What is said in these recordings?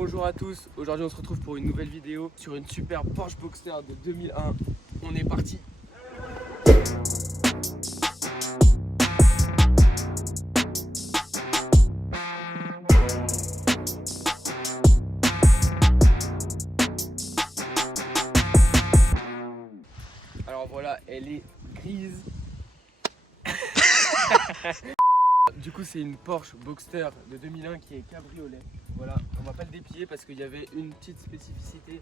Bonjour à tous, aujourd'hui on se retrouve pour une nouvelle vidéo sur une super Porsche Boxster de 2001. On est parti. Alors voilà, elle est grise. Du coup c'est une Porsche Boxster de 2001 qui est cabriolet. Voilà, on va pas le déplier parce qu'il y avait une petite spécificité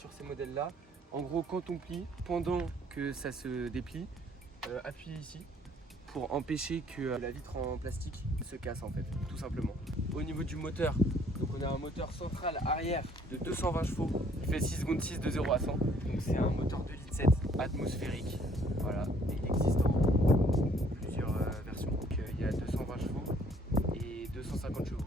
sur ces modèles là. En gros, quand on plie, pendant que ça se déplie, appuyez ici pour empêcher que la vitre en plastique se casse en fait, tout simplement. Au niveau du moteur, donc on a un moteur central arrière de 220 chevaux qui fait 6 secondes 6 de 0 à 100. Donc c'est un moteur 2,7 litres atmosphérique. Voilà, et il existe en plusieurs versions. Donc il y a 220 chevaux et 250 chevaux.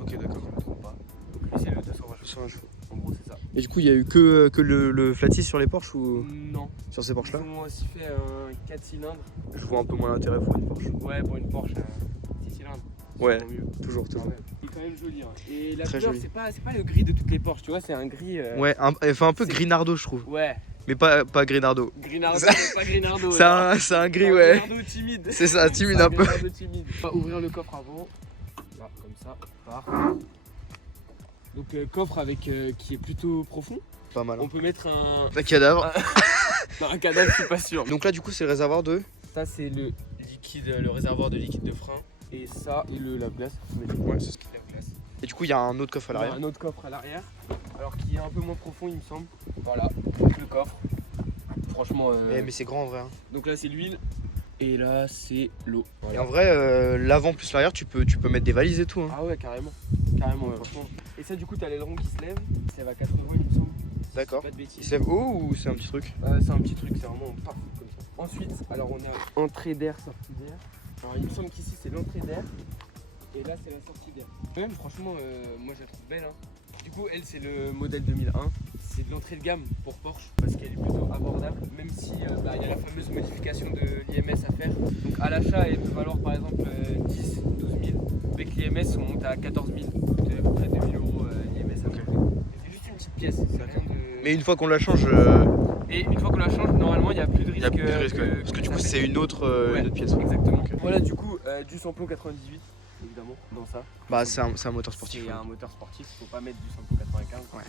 Ok, d'accord. Je ne me trompe pas. Donc lui c'est le 220 chevaux. En gros c'est ça. Et du coup, il y a eu que le flatis sur les Porsche ou Non. sur ces Porsche là? Ils ont aussi fait un 4 cylindres. Je vois un peu moins l'intérêt pour une Porsche. Ouais, pour une Porsche 6 cylindres. Ouais, C'est mieux. toujours. Ah ouais. Il est quand même joli. Hein. Et la Très couleur, joli. c'est pas le gris de toutes les Porsche, tu vois, c'est un gris. Ouais, elle fait un peu c'est- Grinardo, je trouve. Ouais, Mais pas Grinardo. Grinardo, Ça- mais pas Grinardo. C'est un gris, ouais. Grinardo timide. C'est ça, timide C'est un peu. Grinardo timide. On va ouvrir le coffre avant. Là, comme ça, part. Donc, coffre avec qui est plutôt profond. Pas mal. On peut mettre un. Un cadavre. Non, un cadavre, je suis pas sûr. Donc là, du coup, c'est le réservoir de. Ça, c'est le liquide, le réservoir de liquide de frein. Et ça, et le lave-glace. Ouais, c'est ce Lave-glace. Et du coup, il y a un autre coffre à Il y a l'arrière. un autre coffre à l'arrière, alors qui est un peu moins profond, il me semble. Voilà, le coffre. Franchement. Mais c'est grand en vrai. Hein. Donc là, c'est l'huile. Et là, c'est l'eau. Et en vrai, l'avant plus l'arrière, tu peux mettre des valises et tout. Hein. Ah ouais, carrément. Carrément, Ouais. franchement. Et ça, du coup, t'as l'aileron qui se lève. Ça va à 4 euros, il me semble. D'accord. Pas de Il bêtises. se lève haut ou c'est un petit truc? C'est un petit truc, c'est vraiment paf, comme ça. Ensuite, alors on a entrée d'air, sortie d'air. Alors il me semble qu'ici c'est l'entrée d'air. Et là c'est la sortie d'air. Même franchement, moi je la trouve belle. Hein. Du coup, elle c'est le modèle 2001. C'est de l'entrée de gamme pour Porsche parce qu'elle est plutôt abordable. Même si il y a la fameuse modification de l'IMS à faire. Donc à l'achat, elle peut valoir par exemple 10, 12 000. Avec l'IMS, on monte à 14 000. C'est à peu près 2 000 euros l'IMS à changer. Et c'est juste une petite pièce. C'est rien de... Mais une fois qu'on la change, Et une fois qu'on la change, normalement il n'y a plus de risque. il y a plus de risque. Ouais. Parce que du coup, c'est une autre pièce. Exactement. Ok. Voilà, du coup, du samplon 98, évidemment, dans ça. Bah, c'est un moteur sportif. C'est Ouais. un moteur sportif, faut pas mettre du samplon 95. Ouais.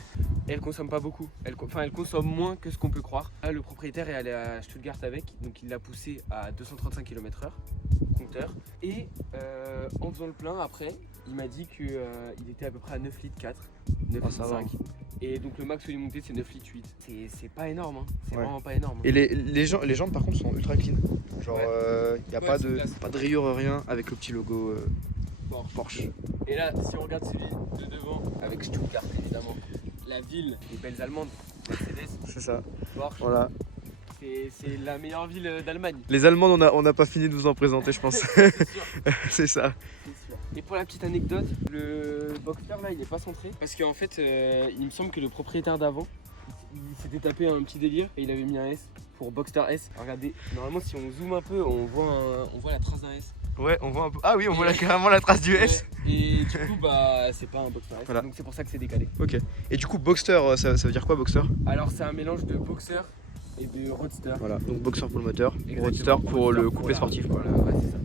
Et elle consomme pas beaucoup. Elle consomme moins que ce qu'on peut croire. Là, le propriétaire est allé à Stuttgart avec, donc il l'a poussé à 235 km/h, compteur. Et en faisant le plein, après, il m'a dit qu'il était à peu près à 9 litres 4, 9 Ah, litres ça va. 5. Et donc le max où il est monté, c'est 9 litres 8. C'est pas énorme, hein. C'est Ouais. vraiment pas énorme. Et les jantes par contre sont ultra clean. Genre Ouais. y a Ouais, pas c'est de classe. pas de rayures rien avec le petit logo Porsche. Et là, si on regarde celui de devant, avec Stuttgart évidemment, la ville des belles allemandes, Mercedes, C'est ça. Porsche, Voilà. c'est la meilleure ville d'Allemagne. Les Allemandes on n'a pas fini de vous en présenter je pense. C'est sûr, C'est ça. c'est sûr. Et pour la petite anecdote, le Boxster là il est pas centré parce qu'en fait il me semble que le propriétaire d'avant il s'était tapé un petit délire et il avait mis un S pour Boxster S. Regardez, normalement si on zoome un peu on voit la trace d'un S. Ouais on voit un peu. Ah oui on voit carrément la trace du S. Ouais, et du coup bah c'est pas un Boxster S, Voilà. donc c'est pour ça que c'est décalé. Ok. Et du coup Boxster ça veut dire quoi Boxster? Alors c'est un mélange de Boxer et de Roadster. Voilà. Donc Boxster pour le moteur, Exactement. Roadster pour le coupé Voilà. sportif. Quoi. Voilà, ouais, c'est ça.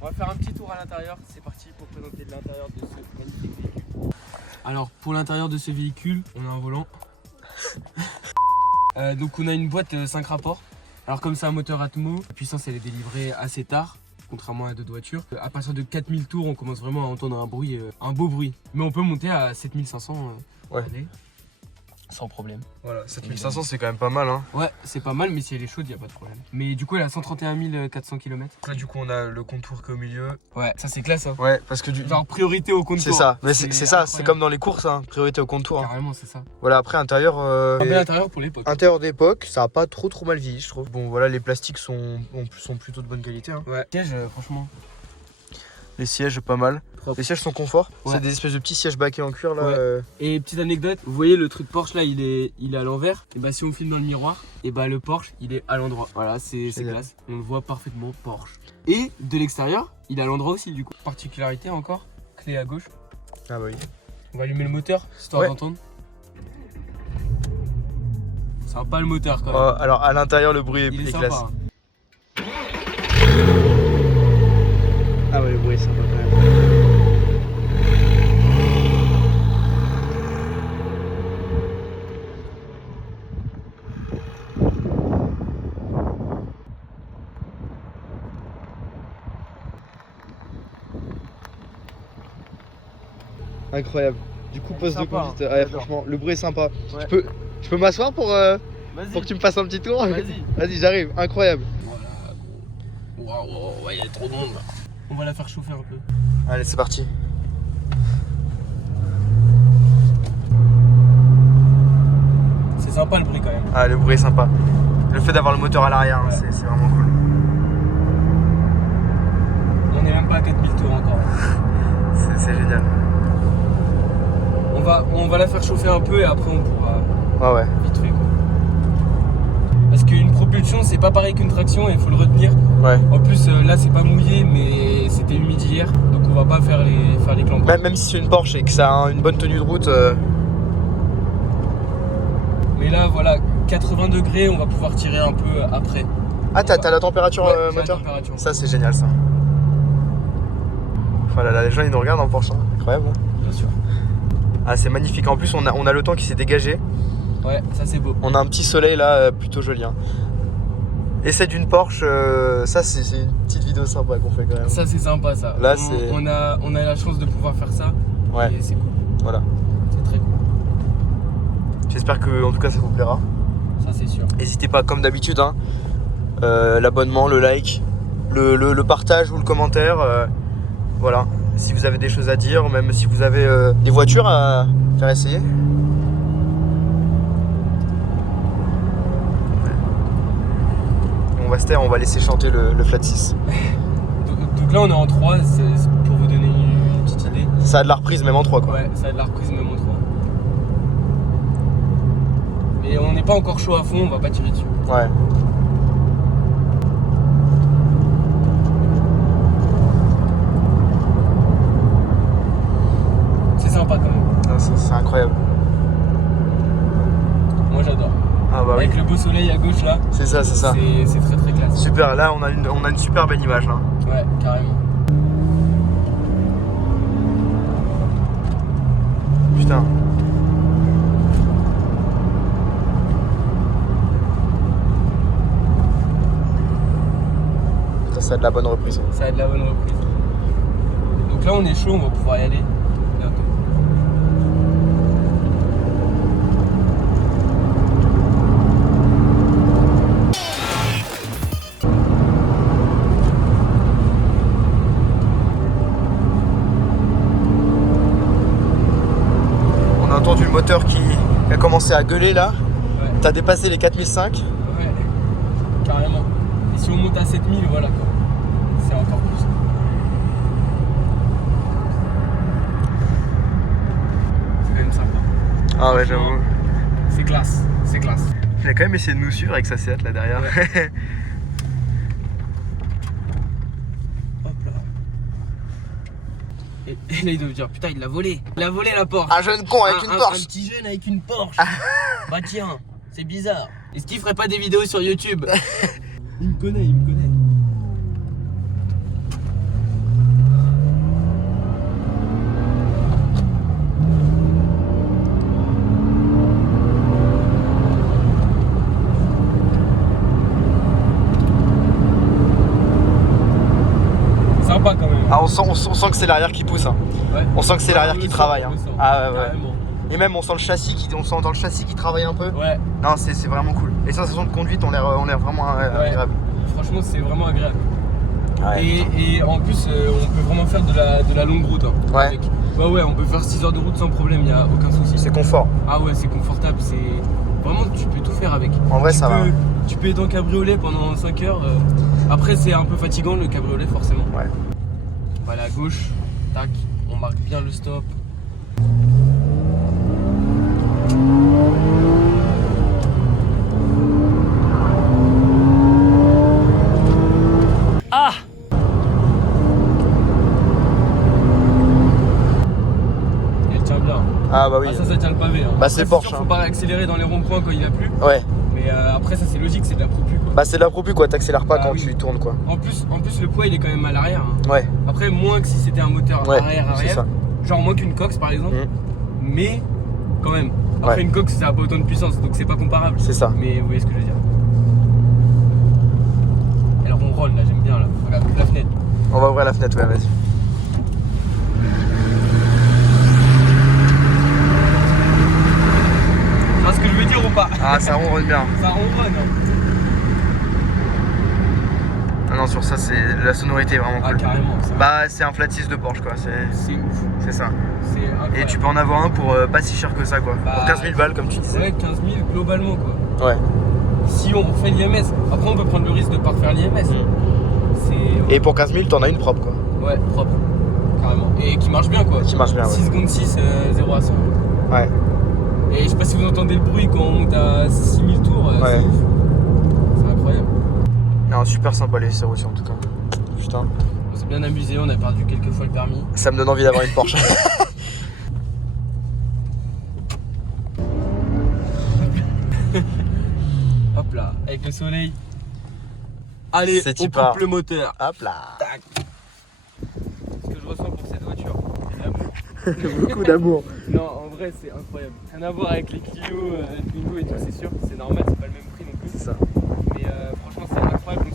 On va faire un petit tour à l'intérieur. C'est parti pour présenter de l'intérieur de ce magnifique véhicule. Alors, pour l'intérieur de ce véhicule, on a un volant. Donc, on a une boîte 5 rapports. Alors, comme c'est un moteur Atmo, la puissance elle est délivrée assez tard. Contrairement à d'autres voitures. À partir de 4000 tours, on commence vraiment à entendre un bruit, un beau bruit. Mais on peut monter à 7500 Ouais. allez, sans problème. Voilà 7500 c'est quand même pas mal hein. Ouais, c'est pas mal, mais si elle est chaude, y a pas de problème. Mais du coup, elle a 131 400 km. Là du coup on a le contour qui est au milieu. Ouais, ça c'est classe. Hein. Ouais parce que du. Genre priorité au contour. C'est ça, mais c'est ça, c'est incroyable. comme dans les courses, hein, priorité au contour. Hein. Carrément, c'est ça. Voilà, après intérieur. Un bel intérieur pour l'époque. Intérieur d'époque, ça a pas trop mal vieilli, je trouve. Bon, voilà, les plastiques sont plutôt de bonne qualité. Hein. Ouais. Siège, franchement. Les sièges, pas mal. Propre. Les sièges sont confort. Ouais. C'est des espèces de petits sièges baquets en cuir là. Ouais. Et petite anecdote, vous voyez le truc Porsche là, il est à l'envers. Et bah si on filme dans le miroir, et bah le Porsche, il est à l'endroit. Voilà, c'est Génial. classe. On le voit parfaitement Porsche. Et de l'extérieur, il est à l'endroit aussi du coup. Particularité encore, clé à gauche. Ah bah oui. On va allumer le moteur, histoire Ouais. d'entendre. Sympa le moteur quand même. Oh, alors à l'intérieur le bruit Il est est sympa. classe. Hein. Ah ouais, le bruit est sympa quand même. Incroyable. Du coup, poste de Sympa, conduite. hein. Ouais, J'adore. franchement, le bruit est sympa. Ouais. Je peux m'asseoir pour Vas-y. que tu me fasses un petit tour? Vas-y. Vas-y, j'arrive. Incroyable. Voilà, gros. Ouais, il y a trop de monde là. On va la faire chauffer un peu. Allez, c'est parti. C'est sympa le bruit quand même. Ah, le bruit est sympa. Le fait d'avoir le moteur à l'arrière, hein, Ouais. c'est vraiment cool. On n'est même pas à 4000 tours encore. C'est génial. On va la faire chauffer un peu et après on pourra Ouais, ouais. vite fait quoi. Parce qu'une propulsion c'est pas pareil qu'une traction et il faut le retenir. Ouais. En plus là c'est pas mouillé mais c'était humide hier donc on va pas faire les clampes. Même si c'est une Porsche et que ça a une bonne tenue de route. Mais là voilà 80 degrés on va pouvoir tirer un peu après. Ah, t'as la température Ouais, j'ai la moteur? température. Ça, c'est génial ça. Voilà, là, les gens ils nous regardent en Porsche. Hein. Incroyable. Hein. Bien sûr. Ah, c'est magnifique. En plus, on a le temps qui s'est dégagé. Ouais ça c'est beau. On a un petit soleil là, plutôt joli. Hein. Essai d'une Porsche, ça c'est une petite vidéo sympa qu'on fait quand même. Ça c'est sympa ça. Là, c'est- on a la chance de pouvoir faire ça. Ouais. Et c'est cool. Voilà. C'est très cool. J'espère que en tout cas ça vous plaira. Ça c'est sûr. N'hésitez pas comme d'habitude, hein, l'abonnement, le like, le partage ou le commentaire. Voilà. Si vous avez des choses à dire, même si vous avez des voitures à faire essayer. On va se taire, on va laisser chanter le flat 6. Donc là on est en 3, c'est pour vous donner une petite idée. Ça a de la reprise même en 3 quoi. Ouais, ça a de la reprise même en 3. Mais on n'est pas encore chaud à fond, on va pas tirer dessus. Ouais. C'est sympa quand même. Non, c'est incroyable. Moi j'adore. Ah bah oui. Avec le beau soleil à gauche là, C'est ça. c'est très très classe. Super, là on a une super belle image là. Ouais, carrément. Putain. Ça a de la bonne reprise. Ça a de la bonne reprise. Donc là on est chaud, on va pouvoir y aller bientôt. On a entendu le moteur qui a commencé à gueuler là. Ouais, T'as dépassé les 4005. ouais, carrément. Et si on monte à 7000, voilà quoi. C'est encore plus. C'est quand même sympa. Ah ouais, j'avoue. C'est classe, c'est classe. Il a quand même essayé de nous suivre avec sa Seat là derrière. Ouais. Hop là. Et là il doit me dire putain il l'a volé. Il a volé la Porsche. Un jeune con avec une Un Porsche. petit jeune avec une Porsche. Bah tiens, c'est bizarre. Est-ce qu'il ferait pas des vidéos sur YouTube? Il me connaît, il me connaît. Sympa quand même. Ah, on sent que c'est l'arrière qui pousse. Hein. Ouais. On sent que c'est l'arrière On qui le sent, travaille. on Hein. le sent, Ah ouais, ouais. carrément. Et même on sent le châssis on sent dans le châssis qui travaille un peu. Ouais, Non, c'est vraiment cool. Les sensations de conduite ont l'air vraiment agréables. franchement c'est vraiment agréable. Ouais. Et en plus on peut vraiment faire de la longue route. Hein, Ouais. avec. Bah ouais, on peut faire 6 heures de route sans problème, il n'y a aucun souci. C'est confort. Ah ouais, c'est confortable, c'est vraiment tu peux tout faire avec. En vrai, ça va. Tu peux être en cabriolet pendant 5 heures. Après, c'est un peu fatigant le cabriolet, forcément. Ouais. On va aller à gauche, tac, on marque bien le stop. Ah! Elle tient bien. Ah bah oui. Ah, ça tient le pavé. Hein. Bah c'est Porsche. Sûr, faut pas accélérer dans les ronds-points quand il n'y a plus. Ouais. Mais après, ça c'est logique, c'est de la propu quoi. Bah c'est de la propu quoi, t'accélères pas Bah, quand oui. tu tournes quoi. En plus, le poids il est quand même à l'arrière. Hein. Ouais. Après, moins que si c'était un moteur Ouais, arrière. c'est ça. Genre moins qu'une Cox par exemple. Mais quand même. Après Ouais. une Cox ça a pas autant de puissance donc c'est pas comparable. C'est ça. Mais vous voyez ce que je veux dire. Elle ronronne là, j'aime bien là. Regarde la fenêtre. On va ouvrir la fenêtre, ouais, vas-y. Tu vois ce que je veux dire ou pas? Ah, ça ronronne bien. Ça ronronne. Hein. Ah non, sur ça, c'est la sonorité est vraiment Ah cool. carrément. Ça. Bah, c'est un flat 6 de Porsche quoi, C'est ouf. c'est ça. C'est incroyable. Et tu peux en avoir un pour pas si cher que ça quoi. Bah, pour 15 000 balles comme tu disais. Ouais, 15 000 globalement quoi. Ouais. Si on refait l'IMS, après on peut prendre le risque de pas refaire l'IMS. C'est. Et pour 15 000, t'en as une propre quoi. Ouais, propre. Carrément. Et qui marche bien quoi. Qui marche bien, ouais. 6 secondes 6, 0 à 100. Ouais. Et je sais pas si vous entendez le bruit quand on monte à 6000 tours. Ouais. C'est ouf. C'est incroyable. Non, super sympa les essais routiers en tout cas. Putain. On s'est bien amusé, on a perdu quelques fois le permis. Ça me donne envie d'avoir une Porsche. Hop là, avec le soleil. Allez, C'est on y part. coupe le moteur. Hop là. Tac. Ce que je ressens pour cette voiture, c'est de l'amour. Beaucoup d'amour. Non, en vrai, c'est incroyable. Rien à voir avec les Clio, Twingo et tout, c'est sûr. C'est normal, c'est pas le même prix non plus. C'est ça. Mais franchement, c'est incroyable.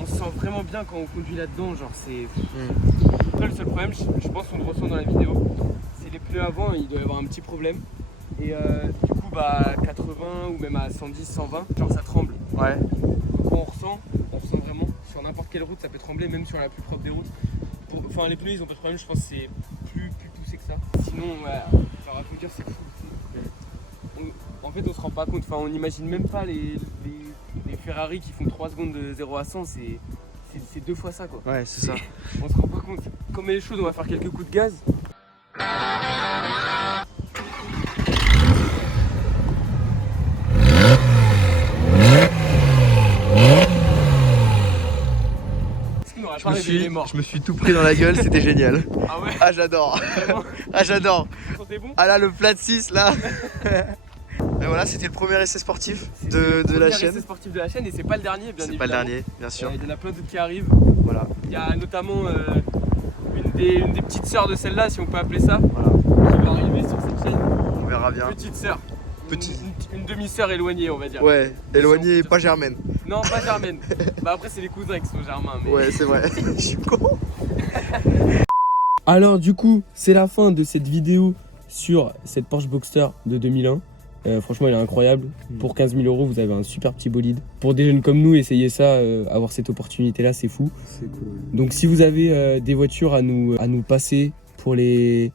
On se sent vraiment bien quand on conduit là-dedans. Genre, c'est. Après, le seul problème, je pense qu'on le ressent dans la vidéo, c'est les pneus avant, il doit y avoir un petit problème. Et du coup, bah, 80 ou même à 110, 120, genre ça tremble. Ouais. Donc, on ressent vraiment. Sur n'importe quelle route, ça peut trembler, même sur la plus propre des routes. Enfin, les pneus, ils ont pas de problème, je pense que c'est plus poussé que ça. Sinon, ouais, genre à vous dire, c'est fou. En fait, on se rend pas compte, enfin, on n'imagine même pas les Ferrari qui font 3 secondes de 0 à 100, c'est 2 fois ça quoi. Ouais, c'est ça. On se rend pas compte. Comme elle est chaude, on va faire quelques coups de gaz. Est-ce qu'il n'aura pas réveillé les morts? Je me suis tout pris dans la gueule, c'était génial. Ah ouais? Ah j'adore. Ah j'adore. Vous sentez bon? Ah là le plat 6 là. Et voilà, c'était le premier essai sportif de la chaîne. C'est sportif de la chaîne et c'est pas le dernier, bien C'est évidemment. pas le dernier, bien sûr. Il y en a plein d'autres qui arrivent. Voilà. Il y a notamment une des petites sœurs de celle-là, si on peut appeler ça, Voilà. qui va arriver sur cette chaîne. On verra bien. Petite sœur. Petit. Une demi-sœur éloignée, on va dire. Ouais, éloigné, pas germaine. Non, pas germaine. Bah après, c'est les cousins qui sont germains. Mais... Ouais, c'est vrai. Je suis con. Alors du coup, c'est la fin de cette vidéo sur cette Porsche Boxster de 2001. Franchement, elle est incroyable. Pour 15 000 €, vous avez un super petit bolide. Pour des jeunes comme nous, essayez ça, avoir cette opportunité-là, c'est fou. C'est cool. Donc si vous avez des voitures à nous passer pour les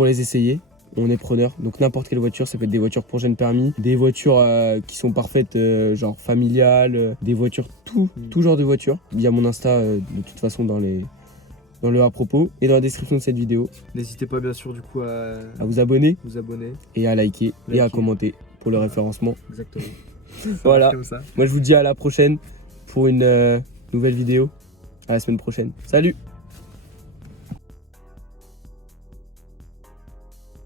essayer, on est preneur. Donc n'importe quelle voiture, ça peut être des voitures pour jeunes permis, des voitures qui sont parfaites, genre familiales, des voitures, tout genre de voitures. Il y a mon Insta de toute façon dans le à propos et dans la description de cette vidéo. N'hésitez pas bien sûr du coup à À vous abonner vous abonner. et à liker et à commenter pour le référencement. Exactement. Voilà. Comme ça. Moi je vous dis à la prochaine pour une nouvelle vidéo. À la semaine prochaine. Salut!